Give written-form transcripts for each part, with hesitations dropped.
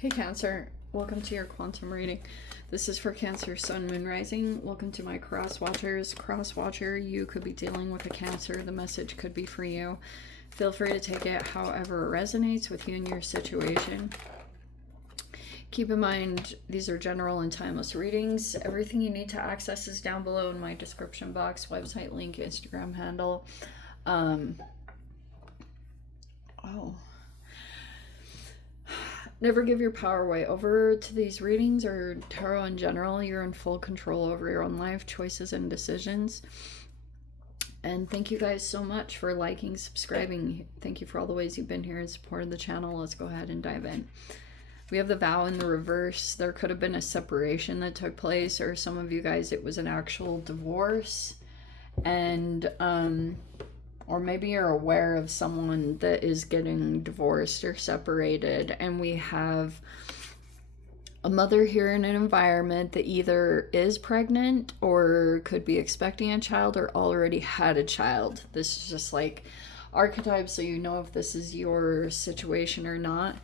Hey Cancer, welcome to your quantum reading. This is for Cancer, Sun, Moon, Rising. Welcome to my cross watchers. Cross watcher, you could be dealing with a Cancer. The message could be for you. Feel free to take it however it resonates with you and your situation. Keep in mind, these are general and timeless readings. Everything you need to access is down below in my description box, website link, Instagram handle. Never give your power away. Over to these readings or tarot in general, you're in full control over your own life, choices, and decisions. And thank you guys so much for liking, subscribing. Thank you for all the ways you've been here and supported the channel. Let's go ahead and dive in. We have the vow in the reverse. There could have been a separation that took place, or some of you guys, it was an actual divorce. And, or maybe you're aware of someone that is getting divorced or separated. And we have a mother here in an environment that either is pregnant or could be expecting a child or already had a child. This is just like archetypes, so you know if this is your situation or not.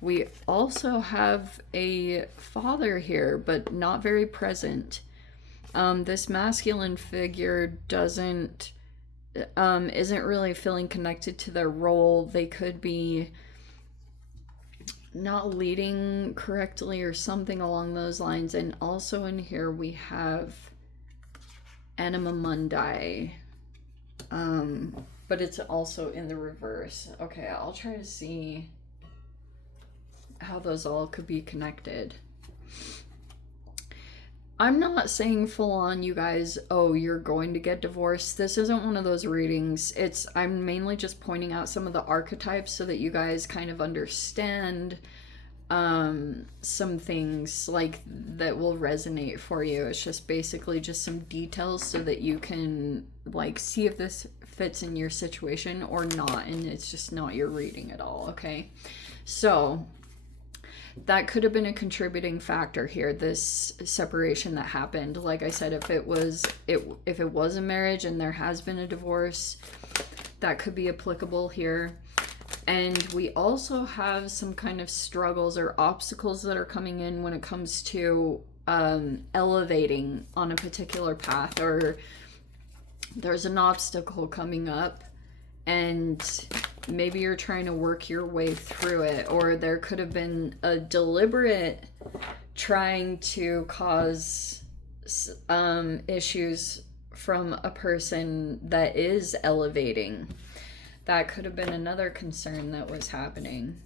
We also have a father here, but not very present. This masculine figure isn't really feeling connected to their role. They could be not leading correctly or something along those lines. And also in here we have Anima Mundi, but it's also in the reverse. Okay, I'll try to see how those all could be connected. I'm not saying full on, you guys, oh, you're going to get divorced. This isn't one of those readings. I'm mainly just pointing out some of the archetypes so that you guys kind of understand some things like that will resonate for you. It's just basically just some details so that you can like see if this fits in your situation or not, and it's just not your reading at all. Okay, so that could have been a contributing factor here, this separation that happened. Like I said, if it was a marriage and there has been a divorce, that could be applicable here. And we also have some kind of struggles or obstacles that are coming in when it comes to elevating on a particular path, or there's an obstacle coming up and maybe you're trying to work your way through it, or there could have been a deliberate trying to cause issues from a person that is elevating. That could have been another concern that was happening.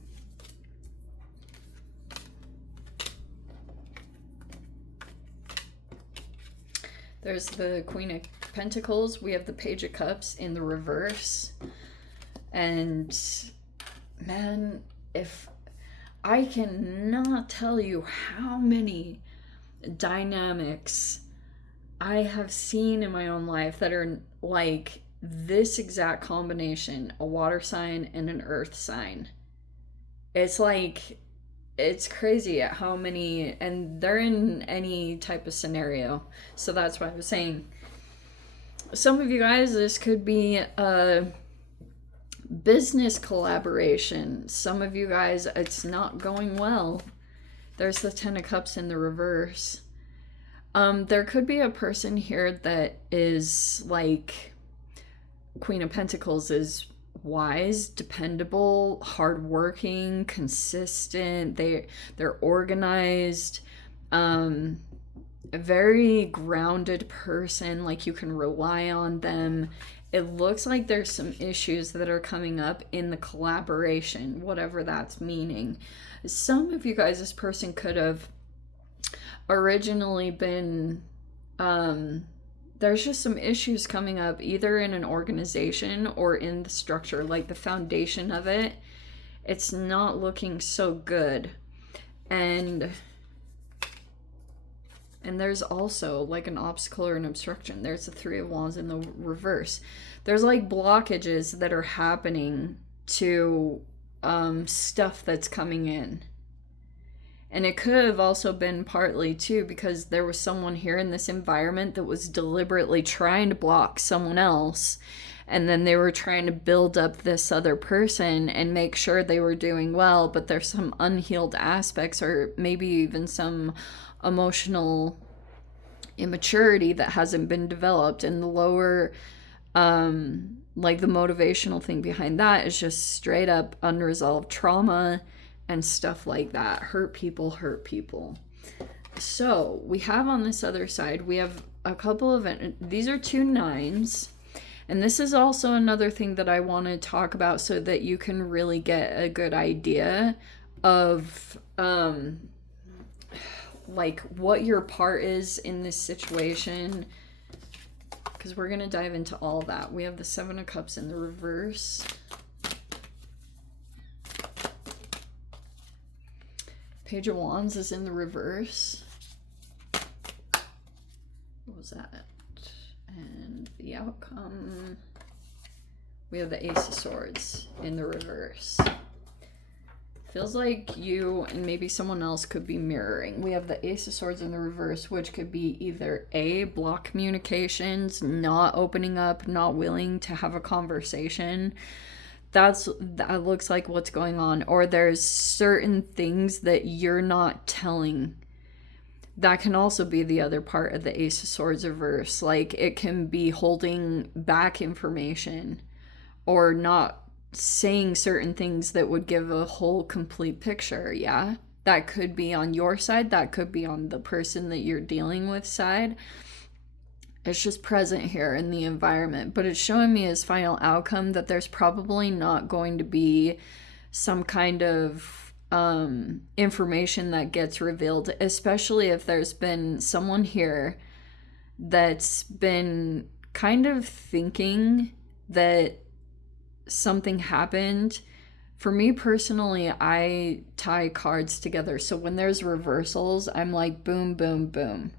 There's the Queen of Pentacles. We have the Page of Cups in the reverse. And man, if I cannot tell you how many dynamics I have seen in my own life that are like this exact combination, a water sign and an earth sign. It's like, it's crazy at how many, and they're in any type of scenario. So that's why I was saying, some of you guys, this could be a business collaboration. Some of you guys, it's not going well. There's the Ten of Cups in the reverse. There could be a person here that is like, Queen of Pentacles is wise, dependable, hardworking, consistent. They're organized, a very grounded person, like you can rely on them. It looks like there's some issues that are coming up in the collaboration, whatever that's meaning. Some of you guys, this person could have originally been, there's just some issues coming up either in an organization or in the structure, like the foundation of it. It's not looking so good. And there's also like an obstacle or an obstruction. There's the Three of Wands in the reverse. There's like blockages that are happening to stuff that's coming in. And it could have also been partly too because there was someone here in this environment that was deliberately trying to block someone else. and then they were trying to build up this other person and make sure they were doing well, but there's some unhealed aspects or maybe even some emotional immaturity that hasn't been developed. And the lower like the motivational thing behind that is just straight up unresolved trauma and stuff like that. Hurt people. So we have on this other side, we have a couple of, these are 2 9s. And this is also another thing that I want to talk about so that you can really get a good idea of like what your part is in this situation, because we're going to dive into all that. We have the 7 of Cups in the reverse. Page of Wands is in the reverse. What was that? And the outcome. We have the Ace of Swords in the reverse. Feels like you and maybe someone else could be mirroring. We have the Ace of Swords in the reverse, which could be either A, block communications, not opening up, not willing to have a conversation. That looks like what's going on. Or there's certain things that you're not telling. That can also be the other part of the Ace of Swords reverse. Like, it can be holding back information or not saying certain things that would give a whole complete picture. Yeah, that could be on your side, that could be on the person that you're dealing with side. It's just present here in the environment, but it's showing me as final outcome that there's probably not going to be some kind of information that gets revealed, especially if there's been someone here that's been kind of thinking that something happened. For me personally, I tie cards together. So when there's reversals, I'm like boom, boom, boom.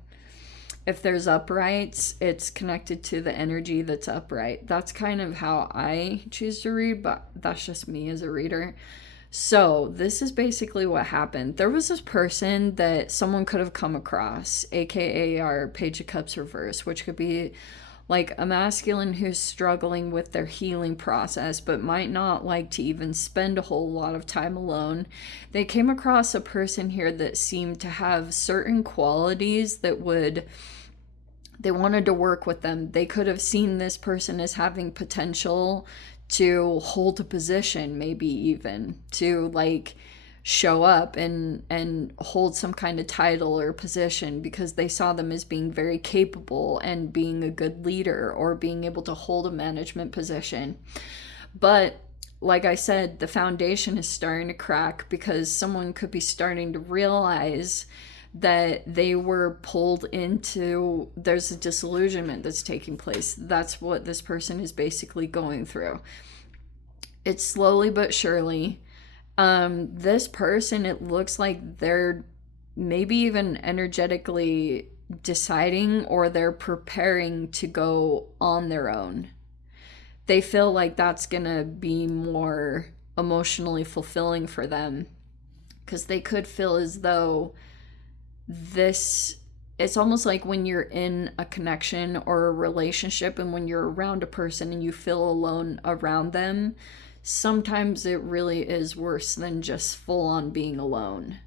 If there's uprights, it's connected to the energy that's upright. That's kind of how I choose to read, but that's just me as a reader. So this is basically what happened. There was this person that someone could have come across, aka our Page of Cups reverse, which could be like a masculine who's struggling with their healing process but might not like to even spend a whole lot of time alone. They came across a person here that seemed to have certain qualities that they wanted to work with them. They could have seen this person as having potential to hold a position, maybe even to like show up and hold some kind of title or position, because they saw them as being very capable and being a good leader or being able to hold a management position. But like I said, the foundation is starting to crack because someone could be starting to realize that they were pulled into, there's a disillusionment that's taking place. That's what this person is basically going through. It's slowly but surely. This person, it looks like they're maybe even energetically deciding or they're preparing to go on their own. They feel like that's gonna be more emotionally fulfilling for them, because they could feel as though it's almost like when you're in a connection or a relationship and when you're around a person and you feel alone around them, sometimes it really is worse than just full on being alone.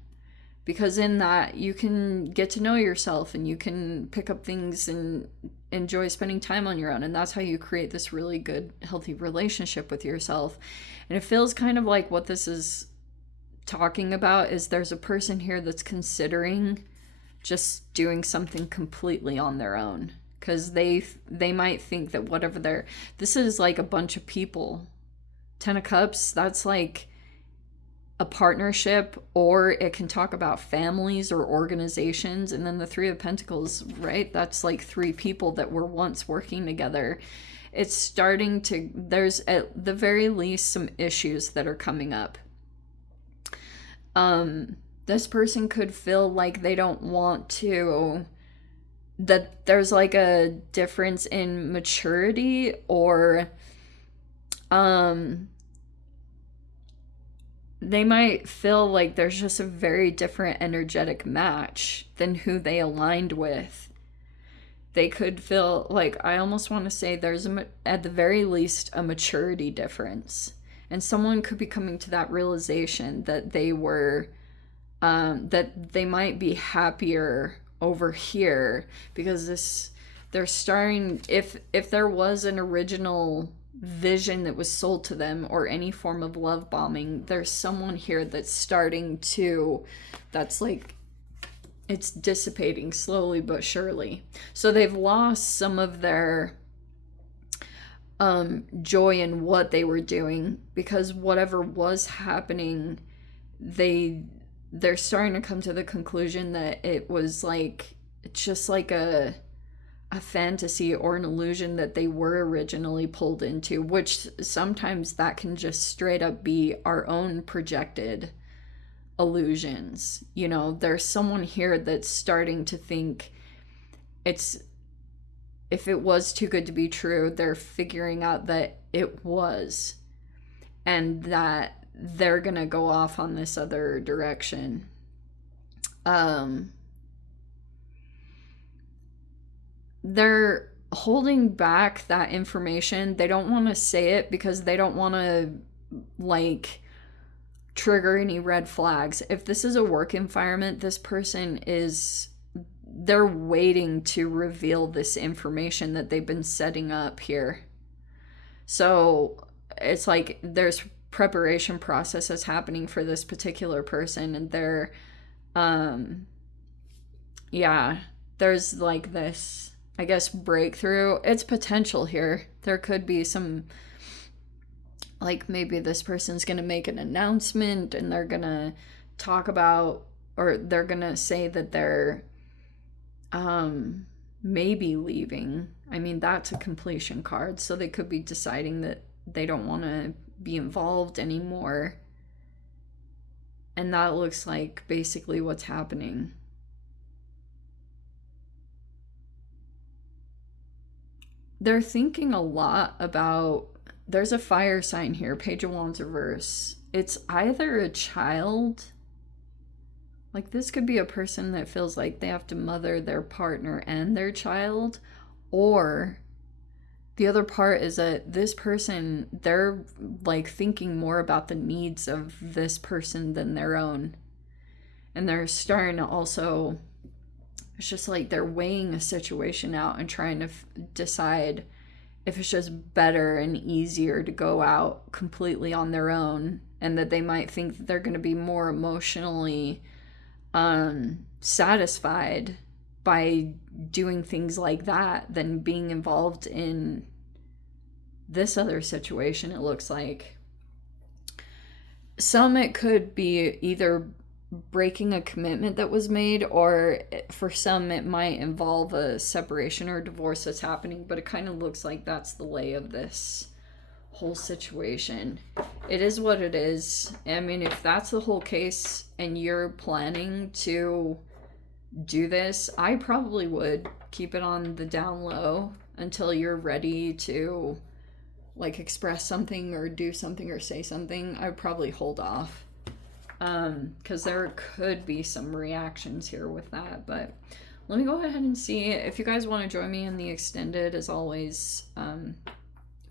Because in that, you can get to know yourself and you can pick up things and enjoy spending time on your own. And that's how you create this really good, healthy relationship with yourself. And it feels kind of like what this is talking about is there's a person here that's considering just doing something completely on their own. Because they might think that whatever this is like a bunch of people. 10 of Cups, that's like a partnership, or it can talk about families or organizations. And then the 3 of Pentacles, right? That's like 3 people that were once working together. It's starting to, there's at the very least some issues that are coming up. This person could feel like they don't want to, that there's like a difference in maturity, or they might feel like there's just a very different energetic match than who they aligned with. they could feel like, I almost want to say there's at the very least a maturity difference, and someone could be coming to that realization that they were that they might be happier over here, because they're starting, if there was an original vision that was sold to them, or any form of love bombing, there's someone here that's starting to, that's like, it's dissipating slowly but surely. So they've lost some of their joy in what they were doing, because whatever was happening, they're starting to come to the conclusion that it was like, it's just like a fantasy or an illusion that they were originally pulled into, which sometimes that can just straight up be our own projected illusions. You know, there's someone here that's starting to think it's, if it was too good to be true, they're figuring out that it was, and that they're gonna go off on this other direction. They're holding back that information. They don't want to say it because they don't want to, like, trigger any red flags. If this is a work environment, this person is, they're waiting to reveal this information that they've been setting up here. So it's like there's preparation process that's happening for this particular person, and they're there's like this, I guess, breakthrough. It's potential here. There could be some, like, maybe this person's gonna make an announcement, and they're gonna talk about, or they're gonna say that they're maybe leaving. I mean, that's a completion card, so they could be deciding that they don't want to be involved anymore. And that looks like basically what's happening. They're thinking a lot about, there's a fire sign here, Page of Wands reverse. It's either a child, like this could be a person that feels like they have to mother their partner and their child, or the other part is that this person, they're like thinking more about the needs of this person than their own. And they're starting to also, it's just like they're weighing a situation out and trying to decide if it's just better and easier to go out completely on their own, and that they might think that they're going to be more emotionally satisfied by doing things like that than being involved in this other situation. It looks like some, it could be either breaking a commitment that was made, or for some it might involve a separation or divorce that's happening, but it kind of looks like that's the lay of this whole situation. It is what it is. I mean, if that's the whole case and you're planning to do this, I probably would keep it on the down low until you're ready to, like, express something or do something or say something. I would probably hold off, because there could be some reactions here with that. But let me go ahead and see if you guys want to join me in the extended. As always,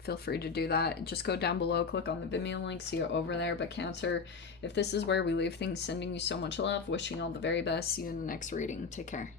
feel free to do that. Just go down below, click on the Vimeo link, see it over there. But Cancer, if this is where we leave things, sending you so much love, wishing all the very best. See you in the next reading. Take care.